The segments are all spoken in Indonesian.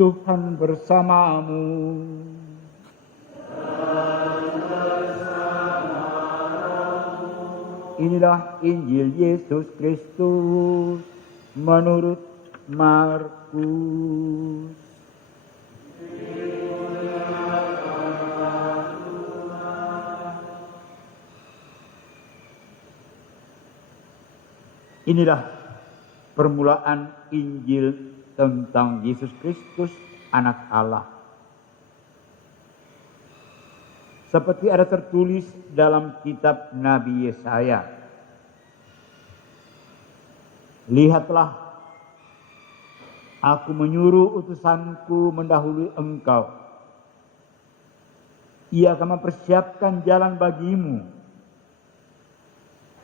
Tuhan bersamamu. Inilah Injil Yesus Kristus menurut Markus. Inilah permulaan Injil tentang Yesus Kristus, Anak Allah. Seperti ada tertulis dalam kitab Nabi Yesaya. Lihatlah, aku menyuruh utusanku mendahului engkau. Ia akan mempersiapkan jalan bagimu.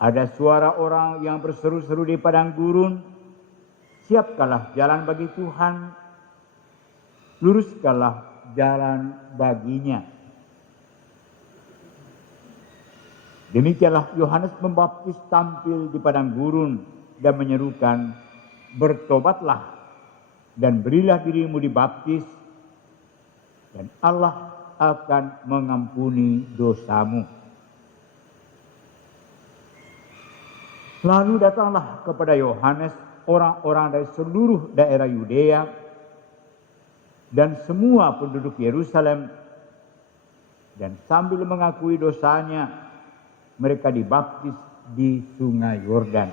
Ada suara orang yang berseru-seru di padang gurun, siapkanlah jalan bagi Tuhan, luruskanlah jalan baginya. Demikianlah Yohanes Pembaptis tampil di padang gurun dan menyerukan, bertobatlah dan berilah dirimu dibaptis, dan Allah akan mengampuni dosamu. Lalu datanglah kepada Yohanes orang-orang dari seluruh daerah Yudea dan semua penduduk Yerusalem, dan sambil mengakui dosanya, mereka dibaptis di Sungai Yordan.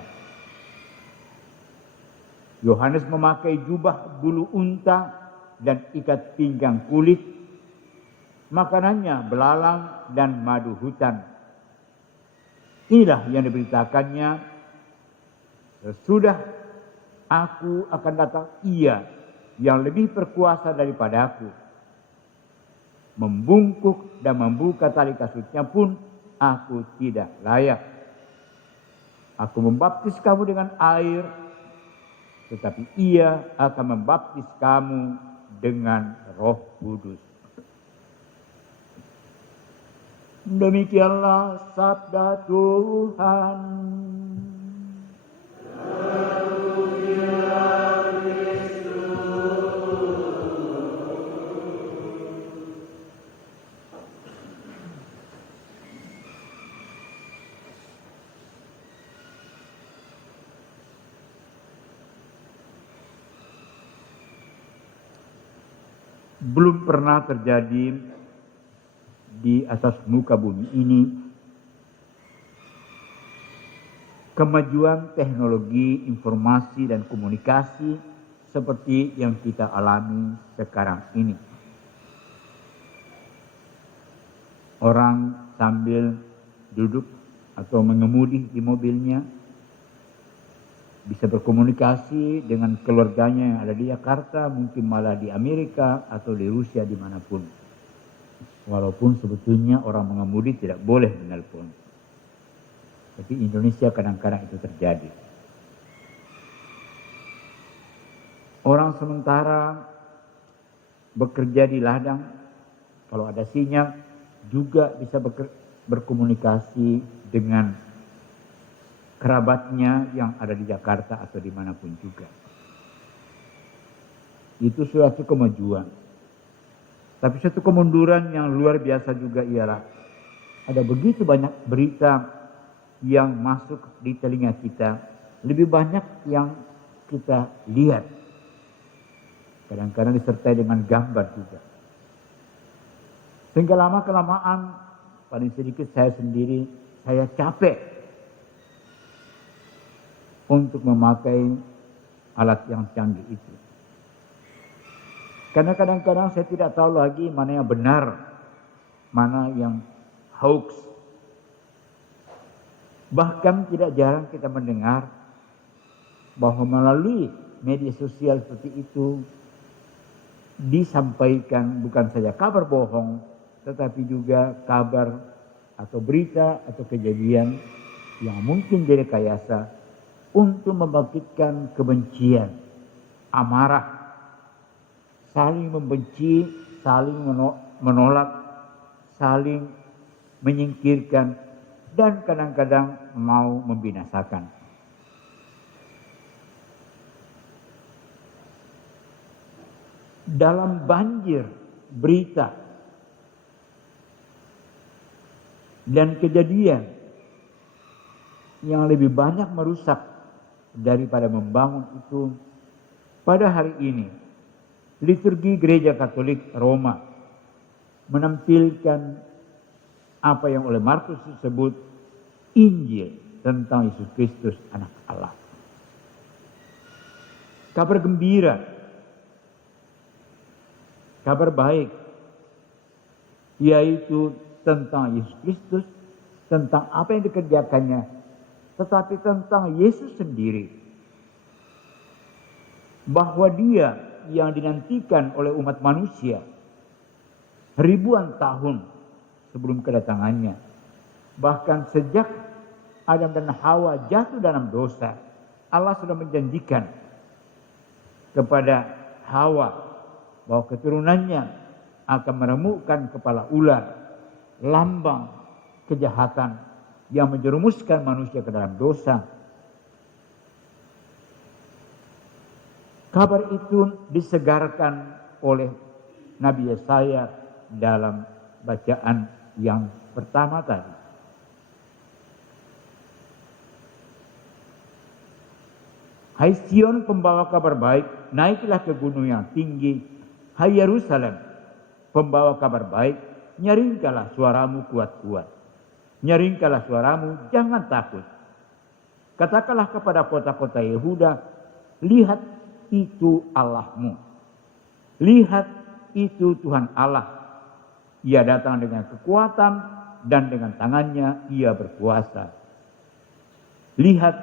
Yohanes memakai jubah bulu unta dan ikat pinggang kulit. Makanannya belalang dan madu hutan. Inilah yang diberitakannya, sesudah aku akan datang Ia yang lebih berkuasa daripada aku. Membungkuk dan membuka tali kasutnya pun aku tidak layak. Aku membaptis kamu dengan air, tetapi Ia akan membaptis kamu dengan Roh Kudus. Demikianlah sabda Tuhan. Belum pernah terjadi di atas muka bumi ini kemajuan teknologi informasi dan komunikasi seperti yang kita alami sekarang ini. Orang sambil duduk atau mengemudi di mobilnya bisa berkomunikasi dengan keluarganya yang ada di Jakarta, mungkin malah di Amerika atau di Rusia, dimanapun. Walaupun sebetulnya orang mengemudi tidak boleh menelpon. Tapi Indonesia kadang-kadang itu terjadi. Orang sementara bekerja di ladang, kalau ada sinyal juga bisa berkomunikasi dengan kerabatnya yang ada di Jakarta atau dimanapun juga. Itu suatu kemajuan. Tapi satu kemunduran yang luar biasa juga ialah ada begitu banyak berita yang masuk di telinga kita, lebih banyak yang kita lihat. Kadang-kadang disertai dengan gambar juga. Sehingga lama-kelamaan, paling sedikit saya sendiri, saya capek untuk memakai alat yang canggih itu. Karena kadang-kadang saya tidak tahu lagi mana yang benar, mana yang hoax. Bahkan tidak jarang kita mendengar bahwa melalui media sosial seperti itu disampaikan bukan saja kabar bohong, tetapi juga kabar atau berita atau kejadian yang mungkin direkayasa untuk membangkitkan kebencian, amarah, saling membenci, saling menolak, saling menyingkirkan, dan kadang-kadang mau membinasakan. dalam banjir berita dan kejadian yang lebih banyak merusak daripada membangun itu. Pada hari ini, liturgi Gereja Katolik Roma menampilkan apa yang oleh Markus disebut Injil tentang Yesus Kristus Anak Allah. Kabar gembira, kabar baik, yaitu tentang Yesus Kristus, tentang apa yang dikerjakannya, tetapi tentang Yesus sendiri. Bahwa dia yang dinantikan oleh umat manusia ribuan tahun sebelum kedatangannya. Bahkan sejak Adam dan Hawa jatuh dalam dosa, Allah sudah menjanjikan kepada Hawa bahwa keturunannya akan meremukkan kepala ular, lambang kejahatan yang menjerumuskan manusia ke dalam dosa. Kabar itu disegarkan oleh Nabi Yesaya dalam bacaan yang pertama tadi. Hai Sion, pembawa kabar baik, naiklah ke gunung yang tinggi. Hai Yerusalem, pembawa kabar baik, nyaringkanlah suaramu kuat-kuat. Nyaringkanlah suaramu, jangan takut. Katakanlah kepada kota-kota Yehuda, lihat itu Allahmu. Lihat itu Tuhan Allah. Ia datang dengan kekuatan dan dengan tangannya ia berkuasa. Lihat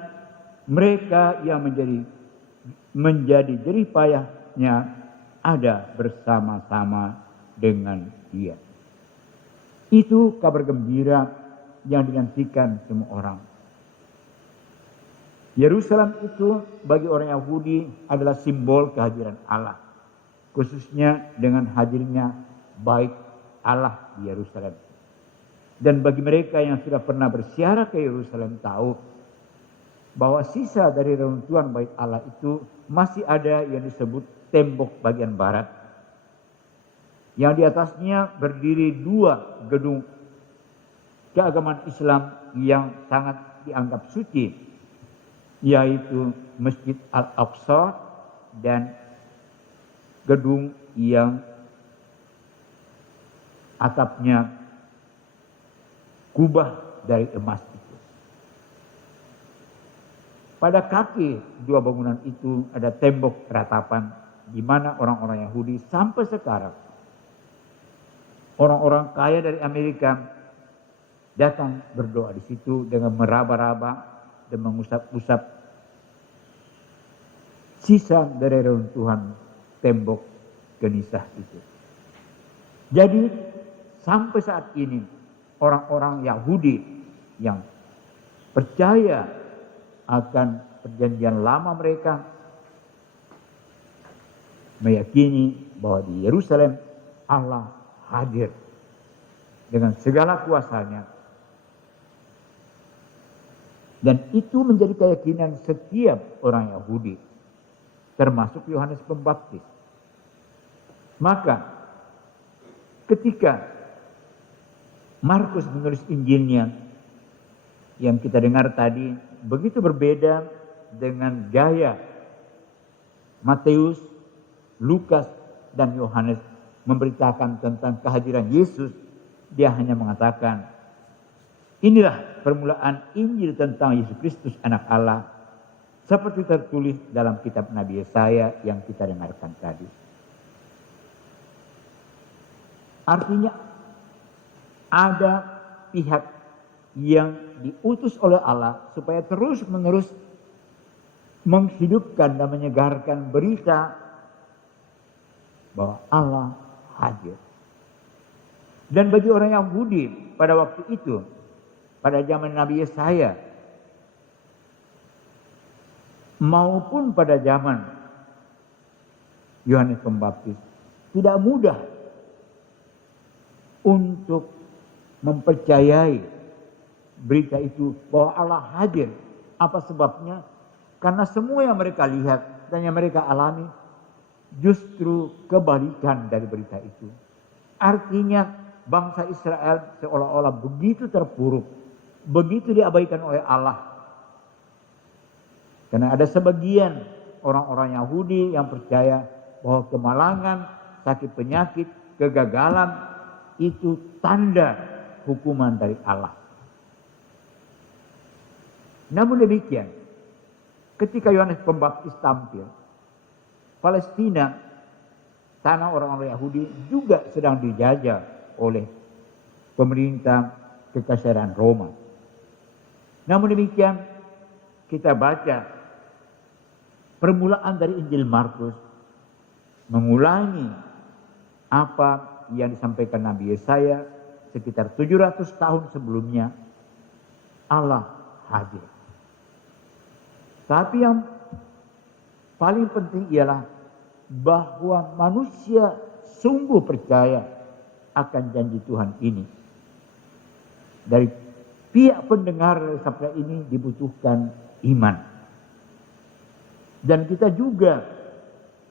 mereka yang menjadi jerih payahnya ada bersama-sama dengan dia. Itu kabar gembira yang dinantikan semua orang. Yerusalem itu bagi orang Yahudi adalah simbol kehadiran Allah. Khususnya dengan hadirnya Bait Allah di Yerusalem. Dan bagi mereka yang sudah pernah berziarah ke Yerusalem tahu bahwa sisa dari reruntuhan Bait Allah itu masih ada yang disebut tembok bagian barat. Yang di atasnya berdiri 2 gedung keagamaan Islam yang sangat dianggap suci, yaitu Masjid Al-Aqsa dan gedung yang atapnya kubah dari emas itu. Pada kaki 2 bangunan itu ada tembok ratapan di mana orang-orang Yahudi sampai sekarang, orang-orang kaya dari Amerika datang berdoa di situ dengan meraba-raba dan mengusap-usap sisa dari reruntuhan tembok genisah itu. Jadi sampai saat ini orang-orang Yahudi yang percaya akan perjanjian lama mereka meyakini bahwa di Yerusalem Allah hadir dengan segala kuasanya. Dan itu menjadi keyakinan setiap orang Yahudi, termasuk Yohanes Pembaptis. Maka ketika Markus menulis Injilnya yang kita dengar tadi begitu berbeda dengan gaya Matius, Lukas, dan Yohanes memberitakan tentang kehadiran Yesus, dia hanya mengatakan, inilah permulaan Injil tentang Yesus Kristus Anak Allah, seperti tertulis dalam kitab Nabi Yesaya yang kita dengarkan tadi. Artinya ada pihak yang diutus oleh Allah supaya terus-menerus menghidupkan dan menyegarkan berita bahwa Allah hadir. Dan bagi orang Yahudi pada waktu itu, pada zaman Nabi Yesaya, maupun pada zaman Yohanes Pembaptis, tidak mudah untuk mempercayai berita itu bahwa Allah hadir. Apa sebabnya? Karena semua yang mereka lihat dan yang mereka alami justru kebalikan dari berita itu. Artinya bangsa Israel seolah-olah begitu terpuruk, begitu diabaikan oleh Allah. Karena ada sebagian orang-orang Yahudi yang percaya bahwa kemalangan, sakit penyakit, kegagalan itu tanda hukuman dari Allah. Namun demikian, ketika Yohanes Pembaptis tampil, Palestina, tanah orang-orang Yahudi juga sedang dijajah oleh pemerintah kekaisaran Roma. Namun demikian, kita baca permulaan dari Injil Markus mengulangi apa yang disampaikan Nabi Yesaya sekitar 700 tahun sebelumnya. Allah hadir. Tapi yang paling penting ialah bahwa manusia sungguh percaya akan janji Tuhan ini. Dari pihak pendengar dari sabda ini dibutuhkan iman. Dan kita juga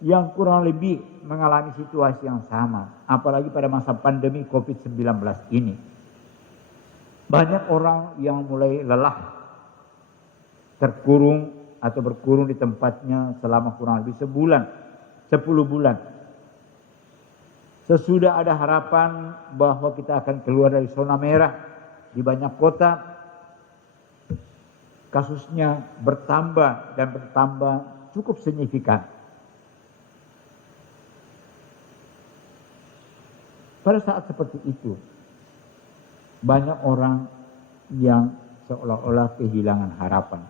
yang kurang lebih mengalami situasi yang sama. Apalagi pada masa pandemi COVID-19 ini. Banyak orang yang mulai lelah, terkurung atau berkurung di tempatnya selama kurang lebih 10 bulan. Sesudah ada harapan bahwa kita akan keluar dari zona merah di banyak kota, kasusnya bertambah dan bertambah cukup signifikan. Pada saat seperti itu, banyak orang yang seolah-olah kehilangan harapan.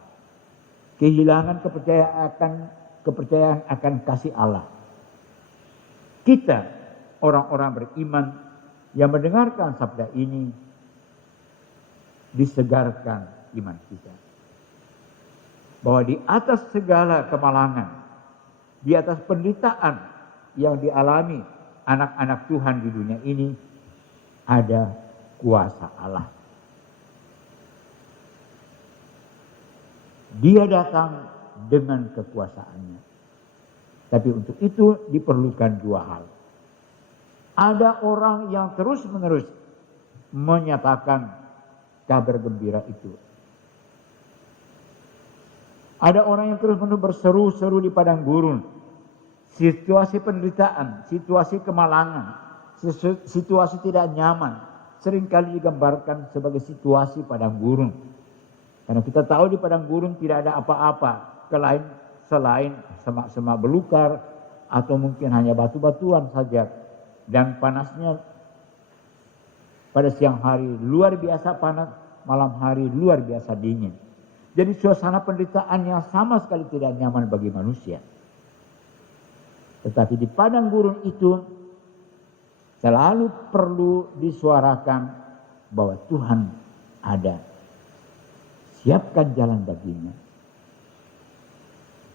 Kehilangan kepercayaan akan kasih Allah. Kita, orang-orang beriman yang mendengarkan sabda ini, disegarkan iman kita. Bahwa di atas segala kemalangan, di atas penderitaan yang dialami anak-anak Tuhan di dunia ini, ada kuasa Allah. Dia datang dengan kekuasaannya. Tapi untuk itu diperlukan dua hal. Ada orang yang terus-menerus menyatakan kabar gembira itu. Ada orang yang terus-menerus berseru-seru di padang gurun. Situasi penderitaan, situasi kemalangan, situasi tidak nyaman seringkali digambarkan sebagai situasi padang gurun. Karena kita tahu di padang gurun tidak ada apa-apa selain semak-semak belukar atau mungkin hanya batu-batuan saja. Dan panasnya pada siang hari luar biasa panas, malam hari luar biasa dingin. Jadi suasana penderitaan yang sama sekali tidak nyaman bagi manusia. Tetapi di padang gurun itu selalu perlu disuarakan bahwa Tuhan ada. Siapkan jalan baginya.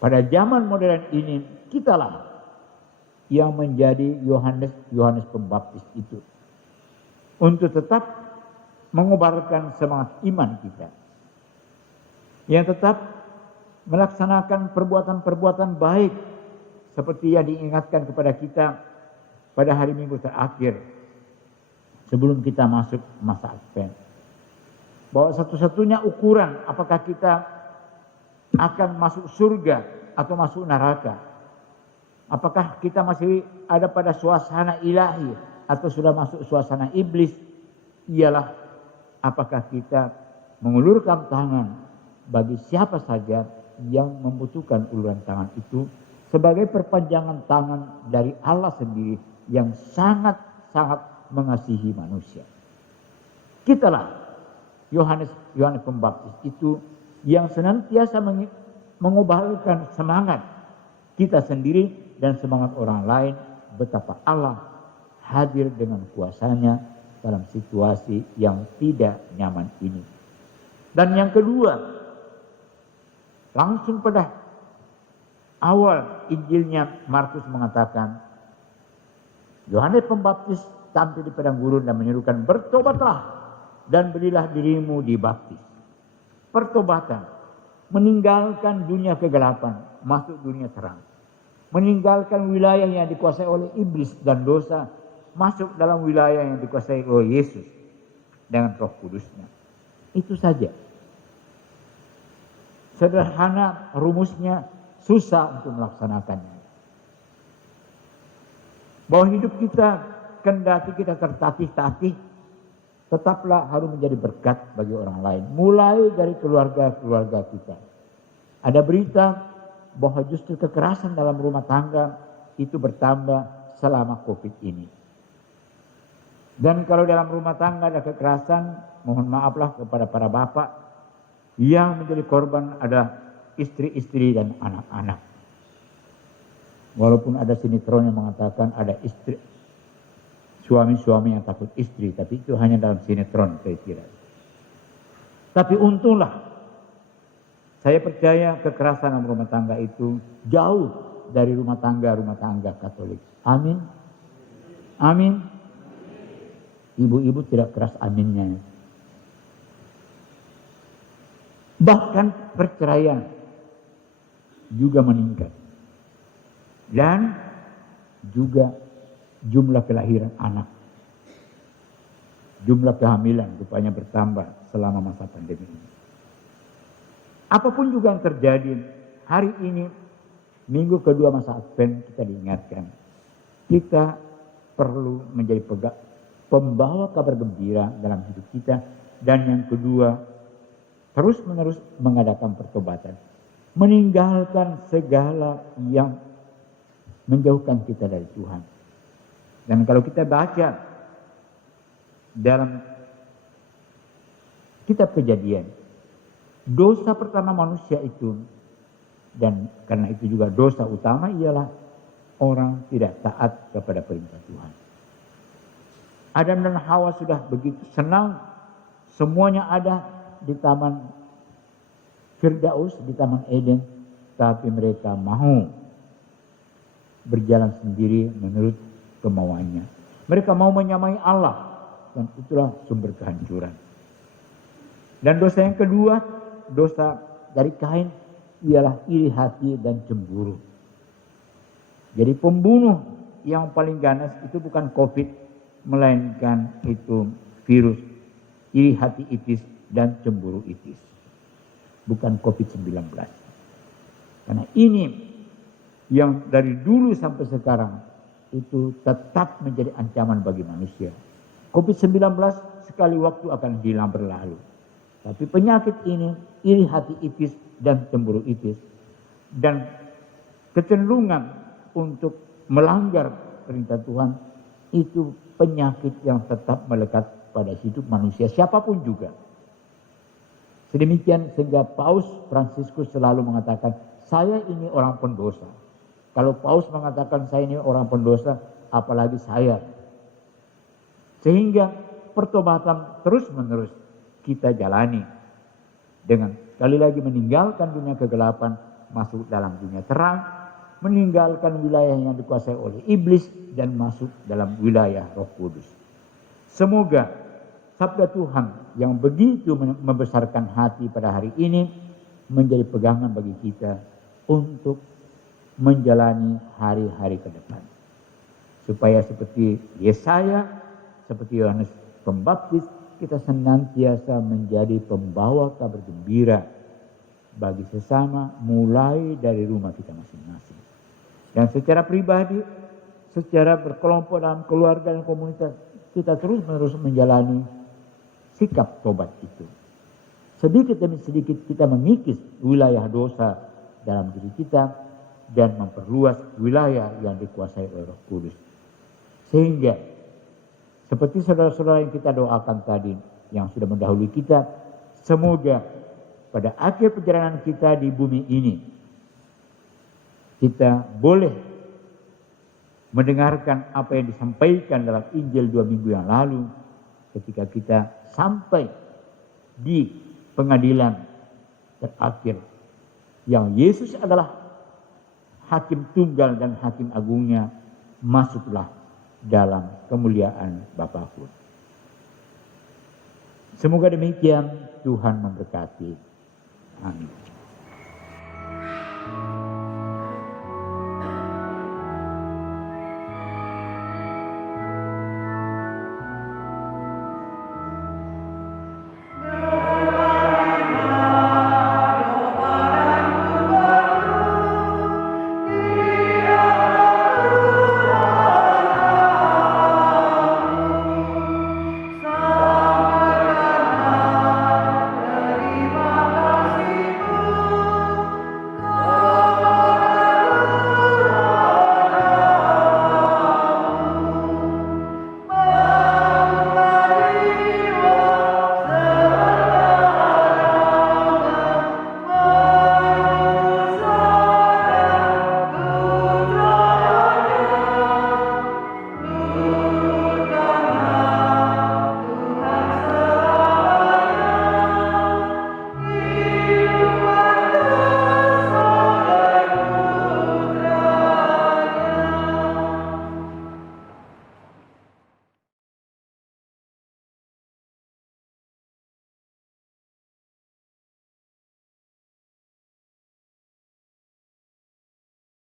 Pada zaman modern ini, kitalah yang menjadi Yohanes Pembaptis itu. Untuk tetap mengobarkan semangat iman kita. Yang tetap melaksanakan perbuatan-perbuatan baik. Seperti yang diingatkan kepada kita pada hari Minggu terakhir. Sebelum kita masuk masa Advent. Bahwa satu-satunya ukuran apakah kita akan masuk surga atau masuk neraka. Apakah kita masih ada pada suasana ilahi atau sudah masuk suasana iblis. Ialah apakah kita mengulurkan tangan bagi siapa saja yang membutuhkan uluran tangan itu. Sebagai perpanjangan tangan dari Allah sendiri yang sangat-sangat mengasihi manusia. Kitalah Yohanes Pembaptis itu yang senantiasa mengobarkan semangat kita sendiri dan semangat orang lain betapa Allah hadir dengan kuasanya dalam situasi yang tidak nyaman ini. Dan yang kedua, langsung pada awal Injilnya Markus mengatakan Yohanes Pembaptis tampil di padang gurun dan menyerukan, bertobatlah dan berilah dirimu dibaptis. Pertobatan, meninggalkan dunia kegelapan, masuk dunia terang. meninggalkan wilayah yang dikuasai oleh iblis dan dosa, masuk dalam wilayah yang dikuasai oleh Yesus dengan Roh Kudusnya. Itu saja. Sederhana rumusnya, susah untuk melaksanakannya. Bahwa hidup kita, kendati kita tertatih-tatih, tetaplah harus menjadi berkat bagi orang lain. Mulai dari keluarga-keluarga kita. Ada berita bahwa justru kekerasan dalam rumah tangga itu bertambah selama COVID ini. Dan kalau dalam rumah tangga ada kekerasan, mohon maaflah kepada para bapak, yang menjadi korban adalah istri-istri dan anak-anak. Walaupun ada sinetron yang mengatakan ada istri, suami-suami yang takut istri, tapi itu hanya dalam sinetron saya kira. Tapi untunglah, saya percaya kekerasan dalam rumah tangga itu jauh dari rumah tangga Katolik. Amin. Amin. Ibu-ibu tidak keras aminnya. Bahkan perceraian juga meningkat. Dan juga jumlah kelahiran anak. Jumlah kehamilan rupanya bertambah selama masa pandemi ini. Apapun juga yang terjadi, hari ini, minggu kedua masa Advent, kita diingatkan. Kita perlu menjadi pembawa kabar gembira dalam hidup kita. Dan yang kedua, terus-menerus mengadakan pertobatan. Meninggalkan segala yang menjauhkan kita dari Tuhan. Dan kalau kita baca dalam kitab Kejadian, dosa pertama manusia itu, dan karena itu juga dosa utama, ialah orang tidak taat kepada perintah Tuhan. Adam dan Hawa sudah begitu senang, semuanya ada di Taman Firdaus, di Taman Eden, tapi mereka mau berjalan sendiri menurut kemauannya. Mereka mau menyamai Allah, dan itulah sumber kehancuran. Dan dosa yang kedua, dosa dari Kain, ialah iri hati dan cemburu. Jadi pembunuh yang paling ganas itu bukan COVID, melainkan itu virus iri hati itis dan cemburu itis. Bukan COVID-19. Karena ini yang dari dulu sampai sekarang itu tetap menjadi ancaman bagi manusia. COVID-19 sekali waktu akan hilang berlalu. Tapi penyakit ini, iri hati itis dan cemburu itis, dan kecenderungan untuk melanggar perintah Tuhan, itu penyakit yang tetap melekat pada hidup manusia siapapun juga. Sedemikian sehingga Paus Fransiskus selalu mengatakan, saya ini orang pendosa. Kalau Paus mengatakan saya ini orang pendosa, apalagi saya. Sehingga pertobatan terus-menerus kita jalani dengan sekali lagi meninggalkan dunia kegelapan, masuk dalam dunia terang, meninggalkan wilayah yang dikuasai oleh iblis dan masuk dalam wilayah Roh Kudus. Semoga sabda Tuhan yang begitu membesarkan hati pada hari ini menjadi pegangan bagi kita untuk menjalani hari-hari ke depan. Supaya seperti Yesaya, seperti Yohanes Pembaptis, kita senantiasa menjadi pembawa kabar gembira bagi sesama, mulai dari rumah kita masing-masing. Dan secara pribadi, secara berkelompok dalam keluarga dan komunitas, kita terus-menerus menjalani sikap tobat itu. Sedikit demi sedikit kita mengikis wilayah dosa dalam diri kita dan memperluas wilayah yang dikuasai oleh Roh Kudus. Sehingga seperti saudara-saudara yang kita doakan tadi, yang sudah mendahului kita, semoga pada akhir perjalanan kita di bumi ini, kita boleh mendengarkan apa yang disampaikan dalam Injil 2 minggu yang lalu, ketika kita sampai di pengadilan terakhir, yang Yesus adalah Hakim tunggal dan Hakim agungnya, masuklah dalam kemuliaan Bapakku. Semoga demikian, Tuhan memberkati. Amin.